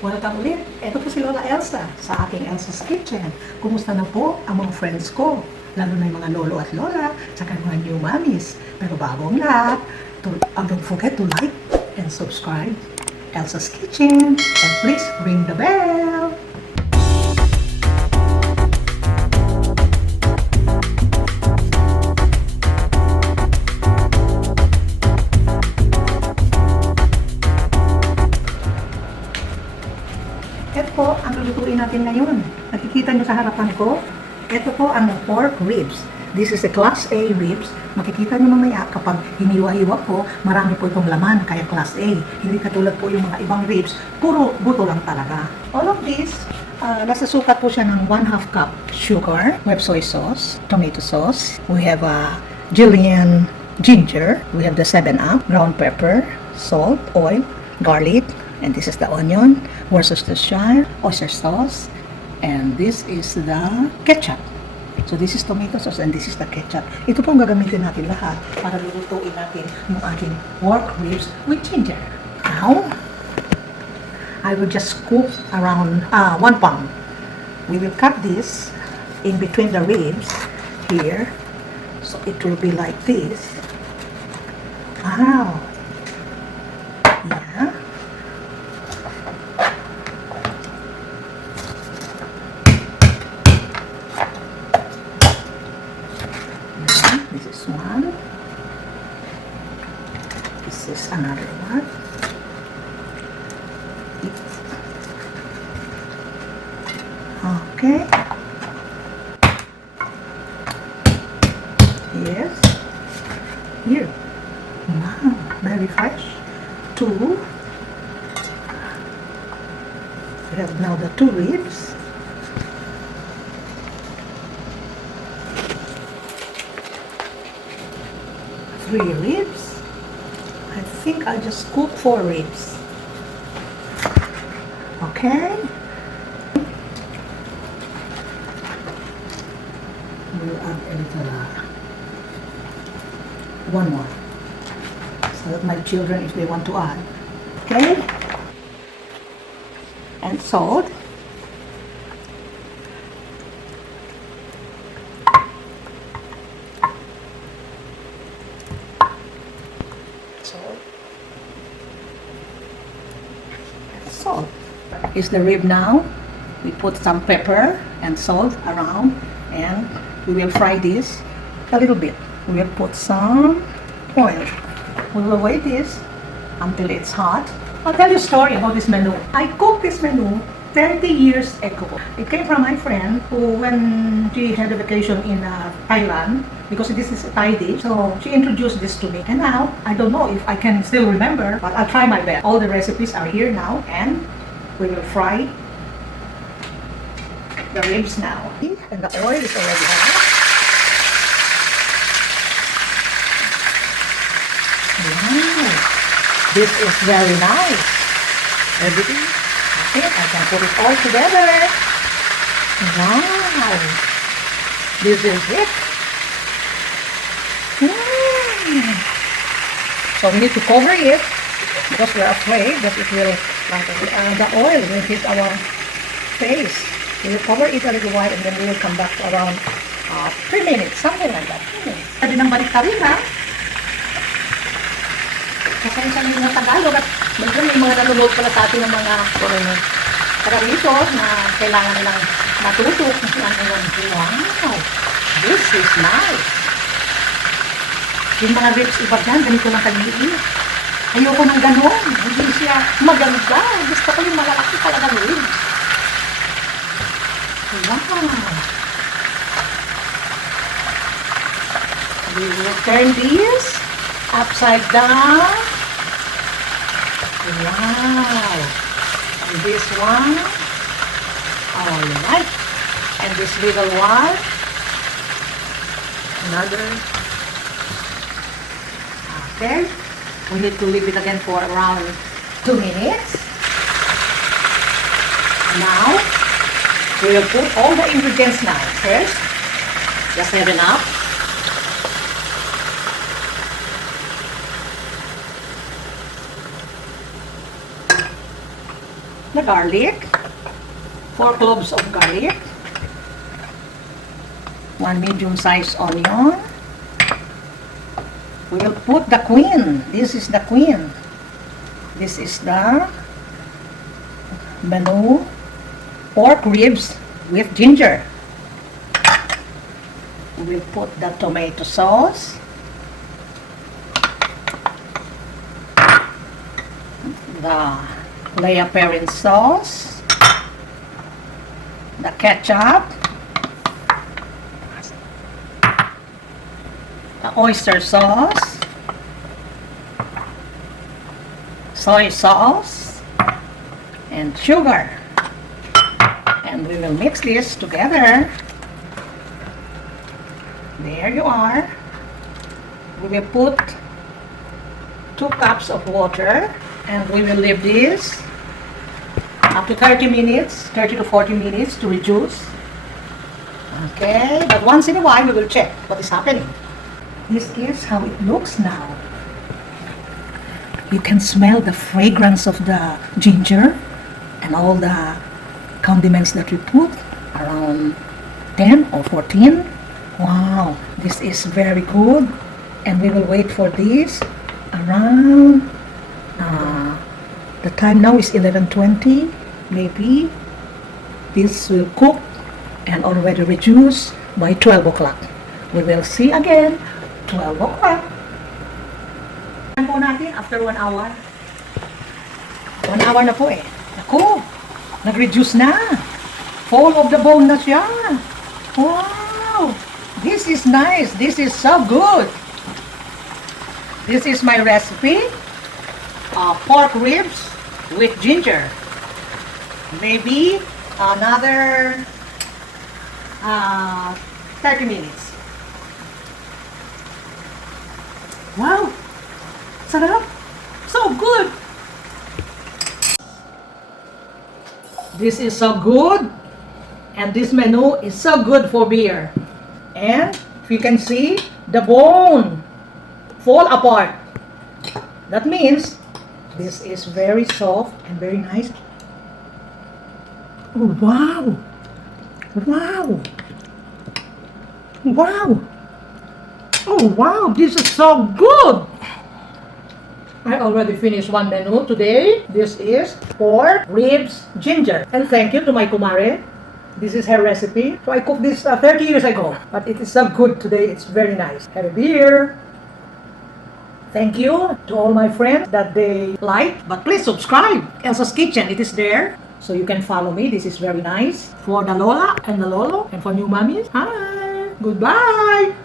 Welcome ulit. Ito po si Lola Elsa sa aking Elsa's Kitchen. Kumusta na po ang mga friends ko? Lalo na yung mga lolo at lola, tsaka mga new mommies. Pero bago ang lahat, don't forget to like and subscribe Elsa's Kitchen. And please ring the bell. Ito po ang lulutuin natin ngayon. Nakikita nyo sa harapan ko, ito po ang pork ribs. This is a class A ribs. Makikita nyo mamaya kapag hiniwa-hiwa po, marami po itong laman, kaya class A. Hindi katulad po yung mga ibang ribs, puro buto lang talaga. All of this, nasa sukat po siya ng 1/2 cup sugar, we have soy sauce, tomato sauce, we have Julienne ginger, we have the 7-Up, ground pepper, salt, oil, garlic, and this is the onion, Worcestershire, oyster sauce, and this is the ketchup. So this is tomato sauce and this is the ketchup. Ito po ang gagamitin natin lahat para lulutuin natin yung ating pork ribs with ginger. Now, I will just cook around 1 pound. We will cut this in between the ribs here. So it will be like this. Wow. Yeah. This is one. This is another one. Okay. Yes. Here. Wow, very fresh. 2. We have now the 2 ribs. 3 ribs. I think I'll just cook 4 ribs. Okay. We'll add a little, one more. So that my children, if they want to add. Okay. And salt. Salt. Is the rib now. We put some pepper and salt around and we will fry this a little bit. We will put some oil. We will wait this until it's hot. I'll tell you a story about this menu. I cooked this menu 30 years ago. It came from my friend who, when she had a vacation in Thailand, because this is a Thai dish, so she introduced this to me. And now, I don't know if I can still remember, but I'll try my best. All the recipes are here now, and we will fry the ribs now. And the oil is already hot. Wow, this is very nice. Everything. I can put it all together. Wow. This is it. So we need to cover it because we're afraid that it will, the oil will hit our face. We will cover it a little while and then we will come back to around 3 minutes, something like that. Pwede nang balik ka rin, ha? Kasama yung mga Tagalog at may mga nanonood pala sa atin ng mga karamiso na kailangan nilang matuto kung saan nilang, wow, this is nice. Yung mga ribs iba dyan, ganito lang kaliit. Ayoko ng ganon. Hindi siya maganda. Gusto ko yung malalaki talagang ribs. Wow. We will turn this upside down. Wow. And this one. Alright. And this little one. Another. Okay. We need to leave it again for around 2 minutes. Now, we will put all the ingredients now. First, the 7-Up. the garlic. 4 cloves of garlic. 1 medium-sized onion. We will put the queen. This is the queen. This is the menu pork ribs with ginger. We will put the tomato sauce. The Leia Perrin sauce. The ketchup. The oyster sauce, soy sauce, and sugar. And we will mix this together. There you are. We will put 2 cups of water and we will leave this up to 30 minutes, 30 to 40 minutes to reduce. Okay, but once in a while we will check what is happening. This is how it looks now. You can smell the fragrance of the ginger and all the condiments that we put, around 10 or 14. Wow, this is very good. And we will wait for this around, the time now is 11:20, maybe. This will cook and already reduce by 12 o'clock. We will see again 12 o'clock. Ano po natin after 1 hour? 1 hour na po eh. Naku, nag-reduce na. Fall of the bone na siya. Wow! This is nice. This is so good. This is my recipe. Pork ribs with ginger. Maybe another 30 minutes. Wow! Sarap! So good! This is so good. And this menu is so good for beer. And if you can see, the bone fall apart. That means this is very soft and very nice. Oh, wow! Wow! Wow! Oh wow, this is so good! I already finished one menu today. This is pork ribs ginger. And thank you to my kumare. This is her recipe. So I cooked this 30 years ago. But it is so good today. It's very nice. Have a beer. Thank you to all my friends that they like. But please subscribe. Elsa's Kitchen, it is there. So you can follow me. This is very nice. For the Lola and the Lolo and for new mommies. Hi! Goodbye!